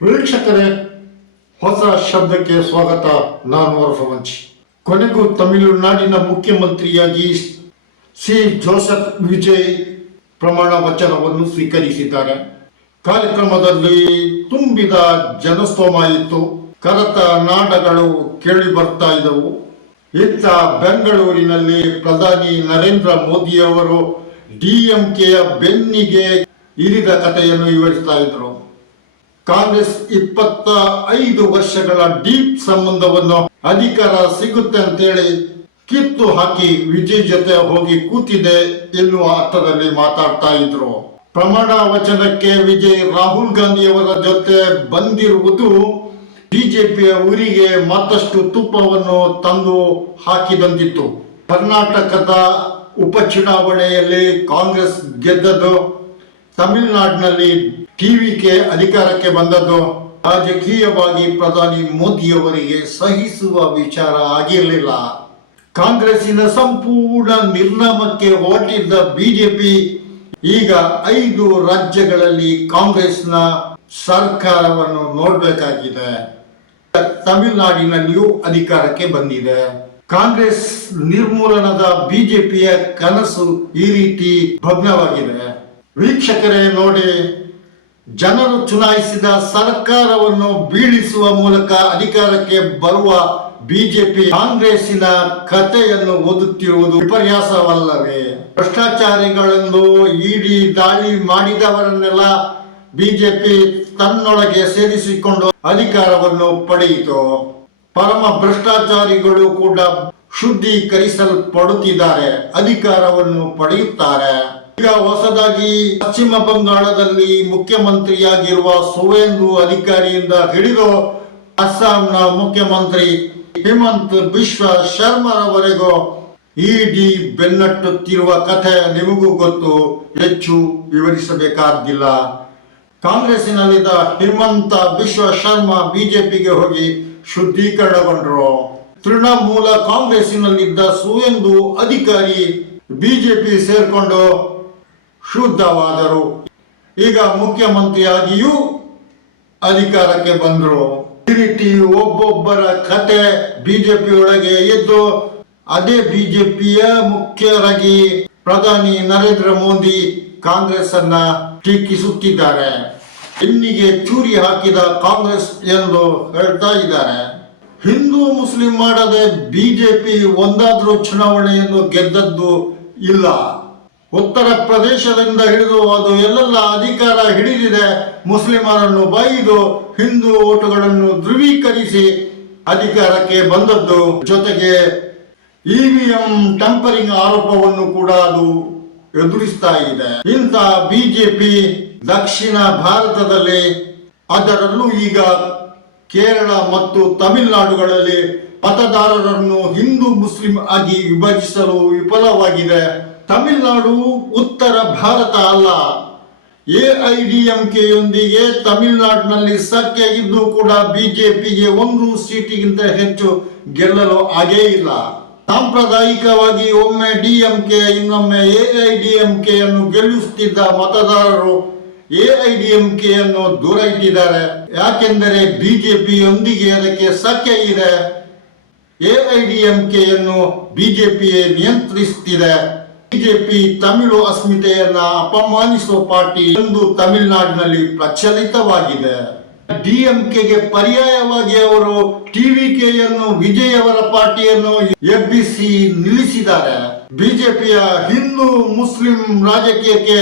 ವೀಕ್ಷಕರೇ, ಹೊಸ ಶಬ್ದಕ್ಕೆ ಸ್ವಾಗತ. ನಾನು ವರಫವಂಚಿ. ಕೊನೆಗೂ ತಮಿಳುನಾಡಿನ ಮುಖ್ಯಮಂತ್ರಿಯಾಗಿ ಸಿ ಜೋಸೆಫ್ ವಿಜಯ್ ಪ್ರಮಾಣ ವಚನವನ್ನು ಸ್ವೀಕರಿಸಿದ್ದಾರೆ. ಕಾರ್ಯಕ್ರಮದಲ್ಲಿ ತುಂಬಿದ ಜನಸ್ತೋಮ ಇತ್ತು. ಕರತ ನಾಟಗಳು ಕೇಳಿ ಬರ್ತಾ ಇದ್ದವು. ಇತ್ತ ಬೆಂಗಳೂರಿನಲ್ಲಿ ಪ್ರಧಾನಿ ನರೇಂದ್ರ ಮೋದಿಯವರು ಡಿಎಂಕೆಯ ಬೆನ್ನಿಗೆ ಇರಿದ ಕಥೆಯನ್ನು ವಿವರಿಸ್ತಾ ಇದ್ರು. ಕಾಂಗ್ರೆಸ್ 25 ವರ್ಷಗಳ ಡೀಪ್ ಸಂಬಂಧವನ್ನು ಅಧಿಕಾರ ಸಿಗುತ್ತೆ ಅಂತೇಳಿ ಕಿತ್ತು ಹಾಕಿ ವಿಜಯ್ ಜೊತೆ ಹೋಗಿ ಕೂತಿದೆ ಎನ್ನುವ ಅರ್ಥದಲ್ಲಿ ಮಾತಾಡ್ತಾ ಇದ್ರು. ಪ್ರಮಾಣ ವಚನಕ್ಕೆ ವಿಜಯ್ ರಾಹುಲ್ ಗಾಂಧಿಯವರ ಜೊತೆ ಬಂದಿರುವುದು ಬಿಜೆಪಿಯ ಊರಿಗೆ ಮತ್ತಷ್ಟು ತುಪ್ಪವನ್ನು ತಂದು ಹಾಕಿದಂತಿತ್ತು. ಕರ್ನಾಟಕದ ಉಪಚುನಾವಣೆಯಲ್ಲಿ ಕಾಂಗ್ರೆಸ್ ಗೆದ್ದದ್ದು, ತಮಿಳುನಾಡಿನಲ್ಲಿ ಟಿವಿಕೆ ಅಧಿಕಾರಕ್ಕೆ ಬಂದದ್ದು ರಾಜಕೀಯವಾಗಿ ಪ್ರಧಾನಿ ಮೋದಿಯವರಿಗೆ ಸಹಿಸುವ ವಿಚಾರ ಆಗಿರಲಿಲ್ಲ. ಕಾಂಗ್ರೆಸ್ಸಿನ ಸಂಪೂರ್ಣ ನಿರ್ನಾಮಕ್ಕೆ ಹೊರಟಿದ್ದ ಬಿಜೆಪಿ ಈಗ 5 ರಾಜ್ಯಗಳಲ್ಲಿ ಕಾಂಗ್ರೆಸ್ನ ಸರ್ಕಾರವನ್ನು ನೋಡಬೇಕಾಗಿದೆ. ತಮಿಳುನಾಡಿನಲ್ಲಿಯೂ ಅಧಿಕಾರಕ್ಕೆ ಬಂದಿದೆ. ಕಾಂಗ್ರೆಸ್ ನಿರ್ಮೂಲನದ ಬಿಜೆಪಿಯ ಕನಸು ಈ ರೀತಿ ಭಗ್ನವಾಗಿದೆ. ವೀಕ್ಷಕರೇ ನೋಡಿ, ಜನರು ಚುನಾಯಿಸಿದ ಸರ್ಕಾರವನ್ನು ಬೀಳಿಸುವ ಮೂಲಕ ಅಧಿಕಾರಕ್ಕೆ ಬರುವ ಬಿಜೆಪಿ ಕಾಂಗ್ರೆಸ್ಸಿನ ಕಥೆಯನ್ನು ಓದುತ್ತಿರುವುದು ವಿಪರ್ಯಾಸವಲ್ಲವೇ? ಭ್ರಷ್ಟಾಚಾರಿಗಳೆಂದು ಇಡಿ ದಾಳಿ ಮಾಡಿದವರನ್ನೆಲ್ಲ ಬಿಜೆಪಿ ತನ್ನೊಳಗೆ ಸೇರಿಸಿಕೊಂಡು ಅಧಿಕಾರವನ್ನು ಪಡೆಯಿತು. ಪರಮ ಭ್ರಷ್ಟಾಚಾರಿಗಳು ಕೂಡ ಶುದ್ಧೀಕರಿಸಲ್ಪಡುತ್ತಿದ್ದಾರೆ, ಅಧಿಕಾರವನ್ನು ಪಡೆಯುತ್ತಾರೆ. ಈಗ ಹೊಸದಾಗಿ ಪಶ್ಚಿಮ ಬಂಗಾಳದಲ್ಲಿ ಮುಖ್ಯಮಂತ್ರಿಯಾಗಿರುವ ಸುವೇಂದು ಅಧಿಕಾರಿಯಿಂದ ಹಿಡಿದು ಅಸ್ಸಾಂನ ಮುಖ್ಯಮಂತ್ರಿ ಹಿಮಂತ್ ಬಿಶ್ವ ಶರ್ಮರವರೆಗೂ ಇಡಿ ಬೆನ್ನಟ್ಟುತ್ತಿರುವ ಕಥೆ ನಿಮಗೂ ಗೊತ್ತು, ಹೆಚ್ಚು ವಿವರಿಸಬೇಕಾಗಿಲ್ಲ. ಕಾಂಗ್ರೆಸ್ಸಿನಲ್ಲಿದ್ದ ಹಿಮಂತ ಬಿಶ್ವ ಶರ್ಮಾ ಬಿಜೆಪಿಗೆ ಹೋಗಿ ಶುದ್ಧೀಕರಣಗೊಂಡರು. ತೃಣಮೂಲ ಕಾಂಗ್ರೆಸ್ಸಿನಲ್ಲಿದ್ದ ಸುವೇಂದು ಅಧಿಕಾರಿ ಬಿಜೆಪಿ ಸೇರ್ಕೊಂಡು ಶುದ್ಧವಾದರು. ಈಗ ಮುಖ್ಯಮಂತ್ರಿಯಾಗಿಯೂ ಅಧಿಕಾರಕ್ಕೆ ಬಂದರು. ಈ ರೀತಿ ಒಬ್ಬೊಬ್ಬರ ಕತೆ ಬಿಜೆಪಿ ಒಳಗೆ ಎದ್ದು ಅದೇ ಬಿಜೆಪಿಯ ಮುಖ್ಯರಾಗಿ ಪ್ರಧಾನಿ ನರೇಂದ್ರ ಮೋದಿ ಕಾಂಗ್ರೆಸ್ ಅನ್ನ ಟೀಕಿಸುತ್ತಿದ್ದಾರೆ. ಎನ್ನಿಗೆ ಚೂರಿ ಹಾಕಿದ ಕಾಂಗ್ರೆಸ್ ಎಂದು ಹೇಳ್ತಾ ಇದ್ದಾರೆ. ಹಿಂದೂ ಮುಸ್ಲಿಂ ಮಾಡದೆ ಬಿಜೆಪಿ ಒಂದಾದ್ರೂ ಚುನಾವಣೆಯನ್ನು ಗೆದ್ದದ್ದು ಇಲ್ಲ. ಉತ್ತರ ಪ್ರದೇಶದಿಂದ ಹಿಡಿದು ಅದು ಎಲ್ಲೆಲ್ಲ ಅಧಿಕಾರ ಹಿಡಿದಿದೆ. ಮುಸ್ಲಿಮರನ್ನು ಬೈದು ಹಿಂದೂ ಓಟುಗಳನ್ನು ಧ್ರುವೀಕರಿಸಿ ಅಧಿಕಾರಕ್ಕೆ ಬಂದದ್ದು. ಜೊತೆಗೆ ಇವಿಎಂ ಟೆಂಪರಿಂಗ್ ಆರೋಪವನ್ನು ಕೂಡ ಅದು ಎದುರಿಸ್ತಾ ಇದೆ. ಇಂಥ ಬಿಜೆಪಿ ದಕ್ಷಿಣ ಭಾರತದಲ್ಲಿ, ಅದರಲ್ಲೂ ಈಗ ಕೇರಳ ಮತ್ತು ತಮಿಳುನಾಡುಗಳಲ್ಲಿ ಮತದಾರರನ್ನು ಹಿಂದೂ ಮುಸ್ಲಿಂ ಆಗಿ ವಿಭಜಿಸಲು ವಿಫಲವಾಗಿದೆ. ತಮಿಳುನಾಡು ಉತ್ತರ ಭಾರತ ಅಲ್ಲ. ಎಐಡಿಎಂಕೆಯೊಂದಿಗೆ ತಮಿಳುನಾಡಿನಲ್ಲಿ ಸಖ್ಯ ಇದ್ದು ಕೂಡ ಬಿಜೆಪಿಗೆ 1 ಸೀಟಿಗಿಂತ ಹೆಚ್ಚು ಗೆಲ್ಲಲು ಆಗೇ ಇಲ್ಲ. ಸಾಂಪ್ರದಾಯಿಕವಾಗಿ ಒಮ್ಮೆ ಡಿಎಂಕೆ ಇನ್ನೊಮ್ಮೆ ಎಐಡಿಎಂಕೆಯನ್ನು ಗೆಲ್ಲಿಸುತ್ತಿದ್ದ ಮತದಾರರು ಎಐಡಿಎಂಕೆಯನ್ನು ದೂರ ಇಟ್ಟಿದ್ದಾರೆ. ಯಾಕೆಂದರೆ ಬಿಜೆಪಿಯೊಂದಿಗೆ ಅದಕ್ಕೆ ಸಖ್ಯ ಇದೆ. ಎಐಡಿಎಂಕೆಯನ್ನು ಬಿಜೆಪಿಯೇ ನಿಯಂತ್ರಿಸುತ್ತಿದೆ. ಬಿಜೆಪಿ ತಮಿಳು ಅಸ್ಮಿತೆಯನ್ನ ಅಪಮಾನಿಸುವ ಪಾರ್ಟಿ ಎಂದು ತಮಿಳುನಾಡಿನಲ್ಲಿ ಪ್ರಚಲಿತವಾಗಿದೆ. ಡಿಎಂಕೆಗೆ ಪರ್ಯಾಯವಾಗಿ ಅವರು ಟಿವಿಕೆಯನ್ನು, ವಿಜಯ್ ಅವರ ಪಾರ್ಟಿಯನ್ನು ಎಬ್ಬಿಸಿ ನಿಲ್ಲಿಸಿದ್ದಾರೆ. ಬಿಜೆಪಿಯ ಹಿಂದೂ ಮುಸ್ಲಿಂ ರಾಜಕೀಯಕ್ಕೆ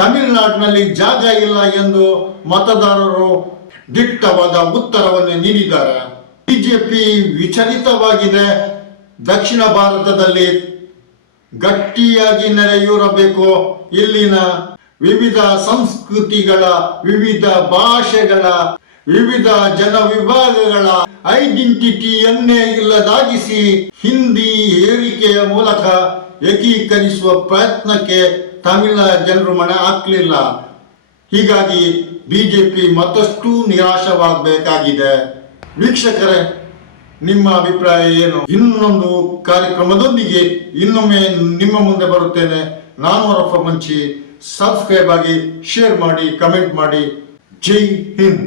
ತಮಿಳುನಾಡಿನಲ್ಲಿ ಜಾಗ ಇಲ್ಲ ಎಂದು ಮತದಾರರು ದಿಟ್ಟವಾದ ಉತ್ತರವನ್ನು ನೀಡಿದ್ದಾರೆ. ಬಿಜೆಪಿ ವಿಚಲಿತವಾಗಿದೆ. ದಕ್ಷಿಣ ಭಾರತದಲ್ಲಿ ಗಟ್ಟಿಯಾಗಿ ನೆಲೆಯೂರಬೇಕು. ಇಲ್ಲಿನ ವಿವಿಧ ಸಂಸ್ಕೃತಿಗಳ, ವಿವಿಧ ಭಾಷೆಗಳ, ವಿವಿಧ ಜನ ವಿಭಾಗಗಳ ಐಡೆಂಟಿಟಿಯನ್ನೇ ಇಲ್ಲದಾಗಿಸಿ ಹಿಂದಿ ಹೇರಿಕೆಯ ಮೂಲಕ ಏಕೀಕರಿಸುವ ಪ್ರಯತ್ನಕ್ಕೆ ತಮಿಳ ಜನರು ಮನೆ ಹಾಕಲಿಲ್ಲ. ಹೀಗಾಗಿ ಬಿಜೆಪಿ ಮತ್ತಷ್ಟು ನಿರಾಶವಾಗಬೇಕಾಗಿದೆ. ವೀಕ್ಷಕರೇ, ನಿಮ್ಮ ಅಭಿಪ್ರಾಯ ಏನು? ಇನ್ನೊಂದು ಕಾರ್ಯಕ್ರಮದೊಂದಿಗೆ ಇನ್ನೊಮ್ಮೆ ನಿಮ್ಮ ಮುಂದೆ ಬರುತ್ತೇನೆ. ನಾನು ವರಫವಂಚಿ. ಸಬ್ಸ್ಕ್ರೈಬ್ ಆಗಿ, ಶೇರ್ ಮಾಡಿ, ಕಮೆಂಟ್ ಮಾಡಿ. ಜೈ ಹಿಂದ್.